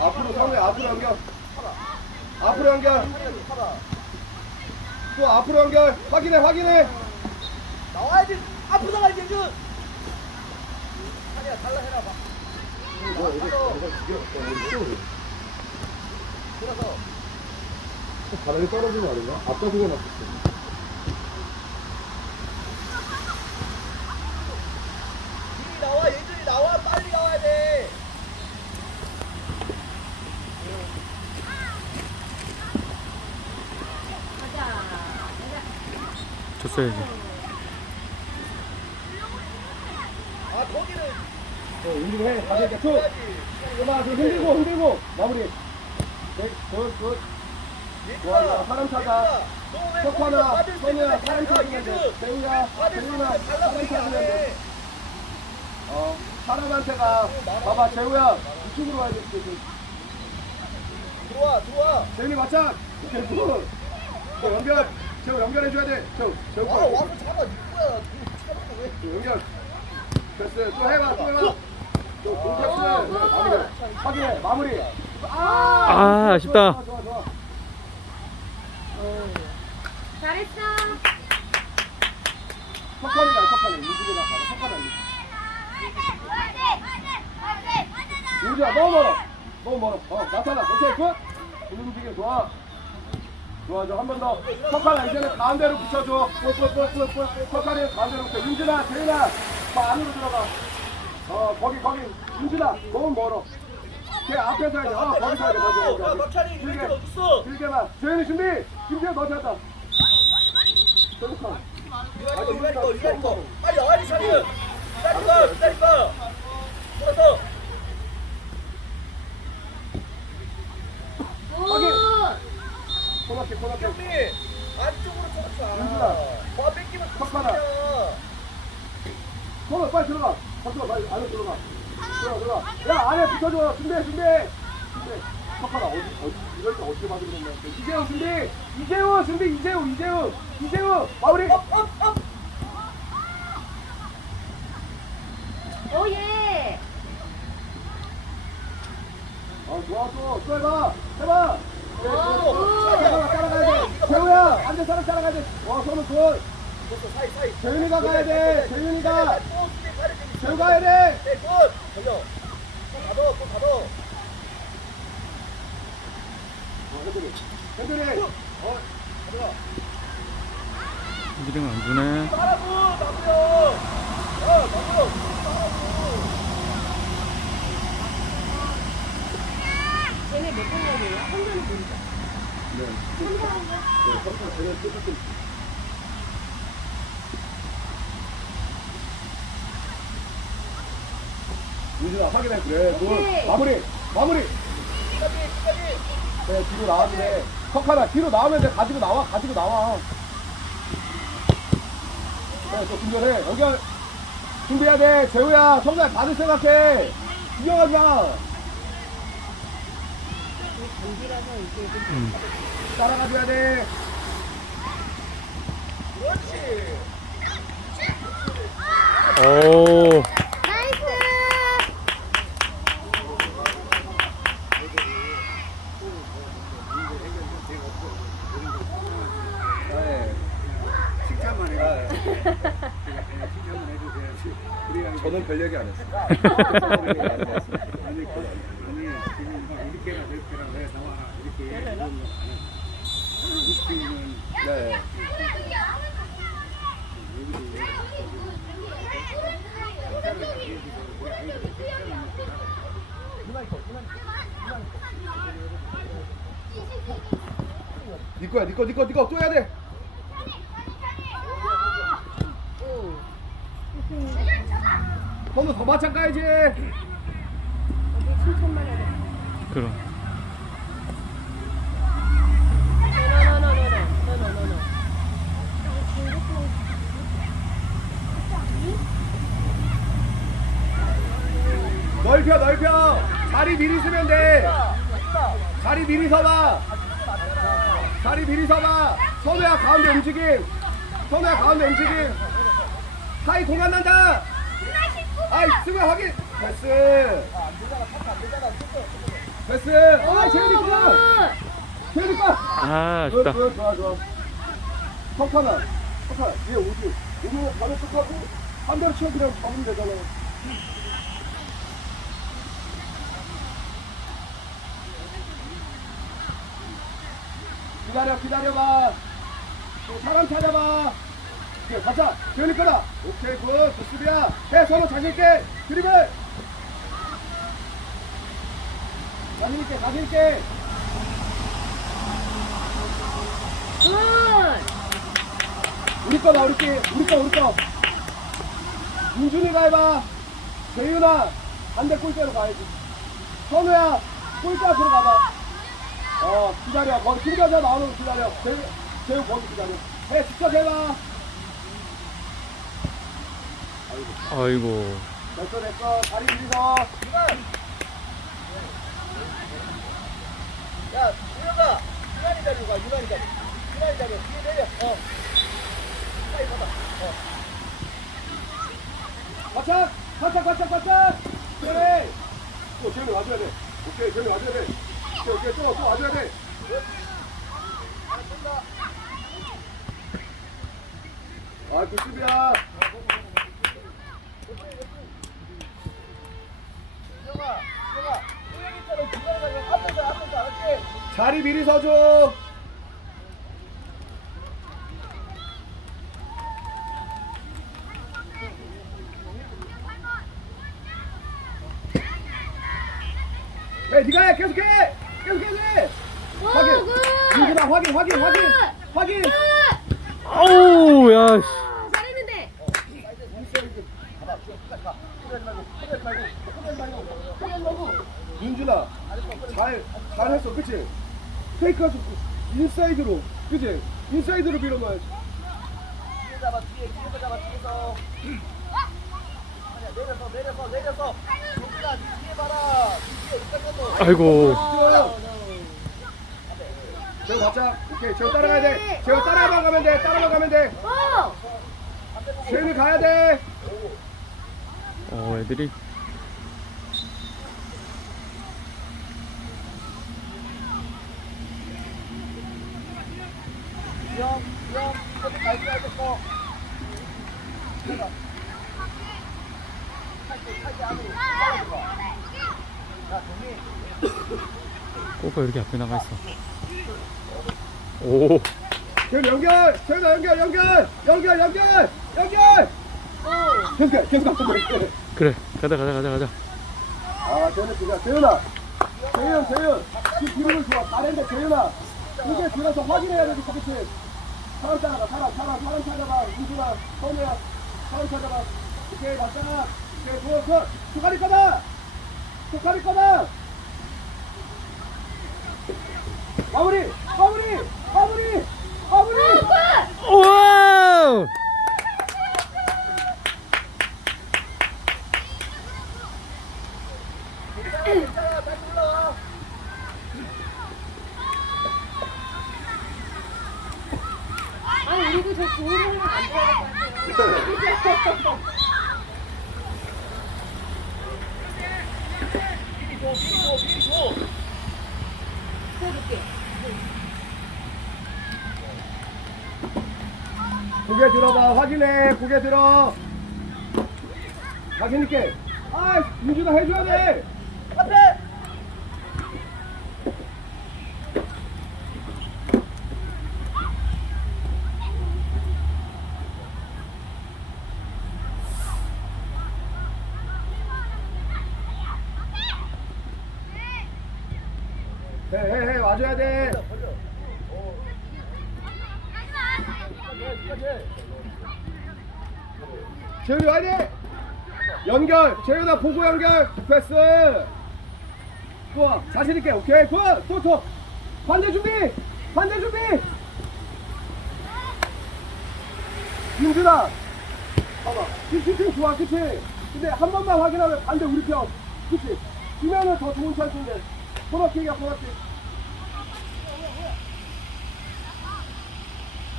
앞으로 상우야 앞으로 연결 앞으로 연결 또 앞으로 연결 확인해 확인해 나와야지 앞으로 나가야지 예준 아니야 달라 해라 봐 이거 이거 이거 이거 돌아서 바닥에 떨어진 거 아니냐? 앞다리가 났었어 줬어야지. 아 거기는 어, 운동해. 이렇게 툭. 그만, 그 흔들고, 흔들고. 마무리. 네, 굿, 굿. 좋아. 사람 찾아. 석환아, 선우야, 사람 찾으면 돼. 있는데 달라고 사람 찾으면 돼. 해 어, 사람한테 가. 봐봐, 재우야. 이쪽으로 와야 돼. 들어와 들어와 재훈이 맞자. 오케이, 굿. 또 연결. 재우 연결해 줘야 돼. 재우, 재우. 와 거. 와서 잡아 이거야 참고 왜또 연결. 됐어. 또 해봐, 또 해봐. 또 공격수. 네, 마무리. 확인해, 마무리. 아, 아, 아쉽다. 좋아, 좋아, 좋아. 잘했어. 석환이다, 석환이. 이집에다 가봐, 석환아. 윤주야, 너무 멀어. 너무 멀어. 어, 나타나. 오케이, 굿. 움직임 좋아. 좋아, 좋아. 한 번 더. 석환아, 이제는 가운데로 붙여줘. 석환이 가운데로 붙여. 윤준아, 재윤아. 저 안으로 들어가. 어, 거기, 거기. 윤준아, 너무 멀어. 걔 앞에서 해야 돼. 어, 거기서 해야 돼, 거기, 거기. 야 거기. 박찬이 길게. 이렇게 어딨어 길게만. 재윤이 준비. 김재현 너 찾다. 저기 서. 이거 이거 이거 이거 이거 빨리 나와야지 찬이 기다리까 기다리까 돌아서 확인. 굿. 코너킥, 안쪽으로 쳐서 윤준아. 와 뺏기면 석하나. 끝이야. 코너 빨리 들어가. 잠깐만, 빨리 안에 들어가. 들어가, 들어가. 야, 안에 붙여줘. 준비해, 준비해. 준비해. 석하나, 어디, 어디, 이럴 때 어떻게 받으면 되냐. 이재훈 준비. 이재훈 준비, 이재훈, 이재훈. 이재훈, 마무리. 업, 업, 업. 오예. 어, 좋아, 또, 또 해봐. 해봐. 네, 오, 안돼 사람 따라가야 돼. 와 손은 골. 사이 사이. 재윤이가 가야 돼. 재윤이가. 재윤 가야 돼. 네 골. 걸려. 골 가둬. 골 가둬. 핸드리. 핸드리. 어. 가져가. 핸드리는 안 주네. 하라고 나무요. 어 나무요. 쟤네 몇 번이야? 한 번은 보이잖아. 유진아 확인해. 그래. 굿 오케이. 마무리 마무리. 네 뒤로 나와도 돼. 석하나 뒤로 나오면 돼. 가지고 나와 가지고 나와. 네또 준비해. 여기 준비해야 돼. 재우야 성날 받을 생각해. 구경하지 마 음. 따라가줘야 돼 그렇지. 오. 나이스. 네. 칭찬만 해. 네. 칭찬만 해주셔야지. 우리가 저는 별 얘기 안 했어 니꺼야 니꺼 니꺼 니꺼 또 해야 돼. 너도 더 마찬가지. 그럼. 넓혀, 넓혀. 자리 미리 쓰면 돼. 자리 미리 서봐. 자리 미리 서봐. 선우야, 가운데 움직임. 선우야, 가운데 움직임. 사이 공간 난다. 아이, 승우 확인. 패스. 패스. 아, 재현이 거. 굿. 재현이 아, 굿, 아쉽다. 굿, 좋아, 좋아. 석하나, 석하나, 뒤에 오지. 오면 바로 툭하고, 한 대로 치워 그냥 잡으면 되잖아. 기다려, 기다려봐. 또 사람 찾아봐. 오케이, 가자. 재현이 거다. 오케이, 굿. 좋습니다. 해, 서로 자신있게. 드리블. 자신있게, 자신있게. 굿! 우리 거다 우리 거 우리 거 우리 거 윤준이가 해봐 재윤아 반대 골대로 가야지 선우야 골대 앞으로 가봐 어 기다려 거기 팀가자 나오는 거 기다려 재윤 거기 기다려 해 직접 해봐 아이고. 됐어 됐어 다리 들이서 야, 우영아, 유난히 자리로 가, 유난히 자리. 유난히 자리. 뒤에 내려. 어. 빨리 받아. 어. 바짝 바짝 바짝 바짝 그래 또 재윤이 와줘야 돼 오케이 재윤이 와줘야 돼 오케이 또, 또 와줘야 돼 아, 알았지? 자리 미리 서줘. 네, 네가 해. 계속해. 확인. 확인, 확인, 확인, 확인. 굿! 아우, 야, 씨. 아, 잘했는데. 윤준아, 잘, 잘했어, 그치? 페이크하고 인사이드로, 그치? 인사이드로 밀어넣어야지. 뒤에 잡아, 뒤에, 뒤에서 잡아, 뒤에서. 아니야, 내려서, 내려서, 내려서. 용준아, 뒤에 봐라. 아이고. 저 가자. 오케이, 저 따라가야 돼. 저 따라만 가면 돼. 따라만 가면 돼. 오! 세윤이 가야 돼. 어, 애들이. 꼬가 이렇게 앞에 나가 있어. 오. 세윤 연결. 세윤 연결, 연결, 연결, 연결, 연결. 계속해, 계속 앞으로. 해. 그래. 가자, 가자, 가자, 가자. 아, 세윤이 그냥 세윤아. 세윤, 세윤. 이 기분을 좋아. 잘했는데 세윤아. 이게 들어서 확인해야 되지, 그렇지? 사람 따라가, 사람, 사람, 사람 찾아봐. 윤준아, 선우야, 사람 찾아봐. 오케이, 맞다. 오케이, 굿, 굿. 소가리 거다. 소가리 거다. 마무리, 마무리, 마무리, 마무리. 우와! 괜찮아, 다시 올라와. 아니, 우리도 저 좋은 걸로 만들어야 될것 같아요. 미리 줘, 미리 줘, 미리 줘. 보여줄게. 고개 들어봐 확인해 고개 들어 자신 있게 아 윤준아 해줘야 돼 앞에. 와줘야 돼. 재현이 와야 돼 연결! 재현아 보고 연결! 패스! 좋아. 자신 있게. 오케이 굿또또 반대 준비! 반대 준비! 윤준아! 봐봐. 슈팅 좋아 그치. 근데 한 번만 확인하면 반대 우리 편. 그치. 주면은 더 좋은 찬스인데. 코너킥이야 코너킥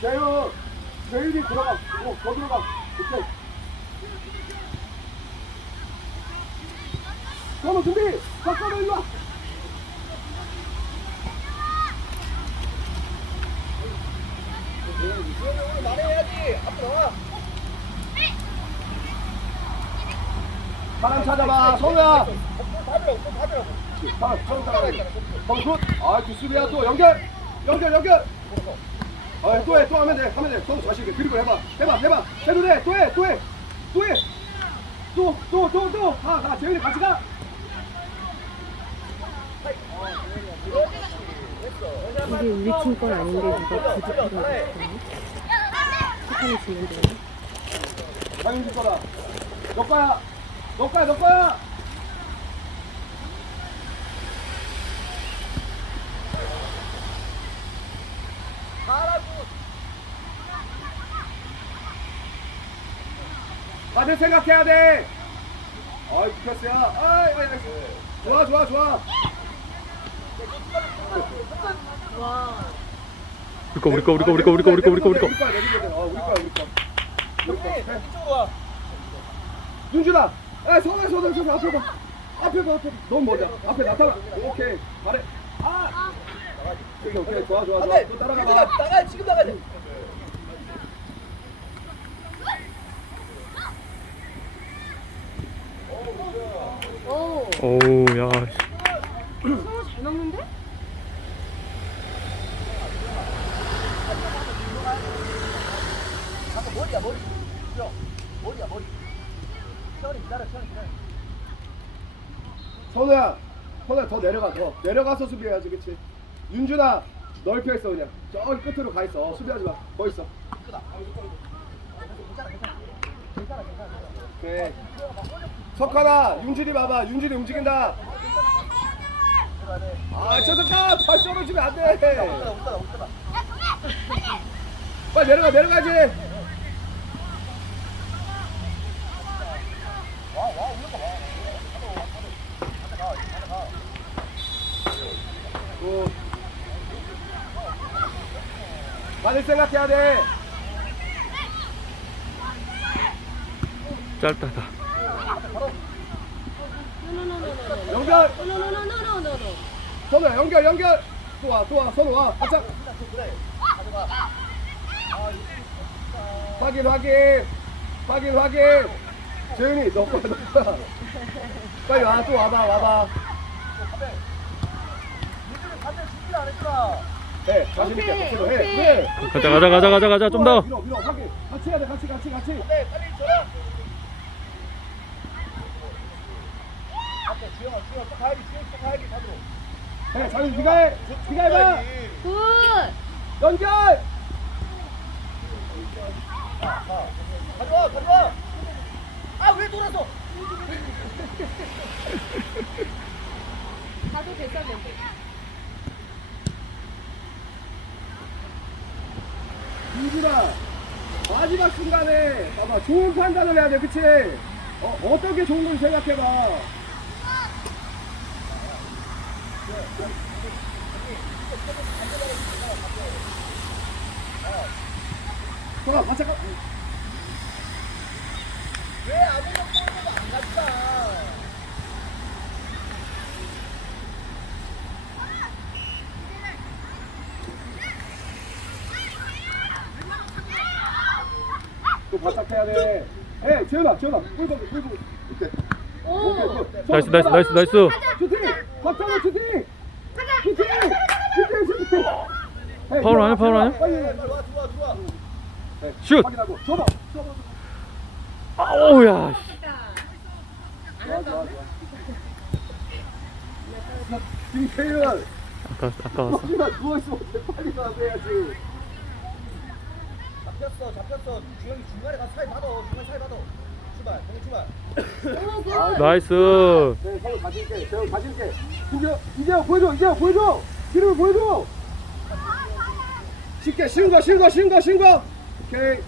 자유 자유이 들어가 어, 더 들어가. 오케이 서로 준비. 박서로 일로 와. 지현이 말해야지 앞으로 와 사람 찾아봐. 성우야. 받으라고 받으라고 사람 어, 사람 사람 거기 굿아 뒷수비야 또 연결. 연결 연결. 아, 또 해, 또 하면 돼, 하면 돼. 성우 자신 있게 드리블 해봐, 해봐, 해봐. 해도 돼, 또 해, 또 해, 또 해. 또, 또, 또, 또. 가, 가, 재현이 같이 가. 이게 우리 팀 건 아닌데 누가 굳이 필요하겠다니 착하게 지면 되나? 장윤주 거다. 너 거야, 너 거야, 너 거야. 다들 생각해야 돼. 아이, 디펜스야. 아이, 아이, 아이. 좋아, 좋아, 좋아. 우리 거 우리 거 우리 거 우리 거 우리 거 우리 거 우리 거 우리 거 우리 거야, 돼. 어, 우리 거야, 우리 거. 우리 거. 네, 해. 이쪽으로 와. 윤준아, 아, 서가, 서가, 서가, 앞에 봐. 앞에 봐, 앞에 봐. 너무 멀다. 앞에 나타나. 오케이, 잘해. 아! 오케이, 오케이, 좋아, 좋아, 안 좋아. 돼. 또 따라가 봐. 나가. 지금 나가야 돼. 오, 오우 야. 선우야, 선우야 더 내려가, 더 내려가서 수비해야지, 그렇지? 윤준아, 넓혀 있어 그냥. 저기 끝으로 가 있어. 어, 수비하지 마. 거기 있어. 괜찮아, 괜찮아. 괜찮아, 그래. 석환아, 윤진이 봐봐. 윤진이 움직인다. 아, 최석환! 발 떨어지면 안 돼. 빨리 내려가, 내려가지. 오. 받을 생각해야 돼. 짧다다 노노노노노노. 연결. 선우야, 연결, 연결. 또 와, 또 와, 선우 와. 가자. 확인, 확인. 확인, 확인. 재윤이, 너 거야, 너 거야. 빨리 와, 또 와봐, 와봐. 자신 있게. 오케이, 앞으로 해. 오케이. 그래. 가자 가자 가자 가자 가자 좀 더 밀어, 밀어. 같이 해야 돼, 같이, 같이, 같이. 네, 빨리 줘라. 앞에 주영아, 주영아, 또 가야지, 주영 또 가야지, 받으러. 해, 자윤, 네가 해. 네가 해봐. 굿. 연결. 가져와, 가져와. 아, 왜 돌아서? 가도 됐었는데. 윤준아, 마지막 순간에 봐봐, 좋은 판단을 해야 돼, 그치? 어, 어떻게 좋은 건지 생각해봐. 돌아, 바짝 가. 왜 아무도 볼도 안 갔다? 또 바짝 해야 돼. 에, 재현아, 재현아, 꿀 보기, 꿀 보기. 이렇게. 오. 오케이. 나이스 나이스 나이스 나이스 슈팅! 박찬호 슈팅! 슈팅! 슈팅, 슈팅! 에이, 파울 아니야, 파울 아니야? 슛! 확인하고. 접어, 접어. 아우 야 씨. 좋아, 좋아, 좋아. 김태윤, 아까 아까웠어 여기만 누워있으면 어때? 빨리 가서 해야지. 잡혔어, 잡혔어. 주영이 중간에 가서 사이 받아. 중간 사이 받아. 출발, 공이 출발. 오, 굿. 나이스 네, 서로 가질게. 가질게. 이제, 이제 보여줘, 이제 보여줘! 기름을 보여줘! 쉽게, 쉬운 거, 쉬운 거, 쉬운 거, 쉬운 거! 오케이.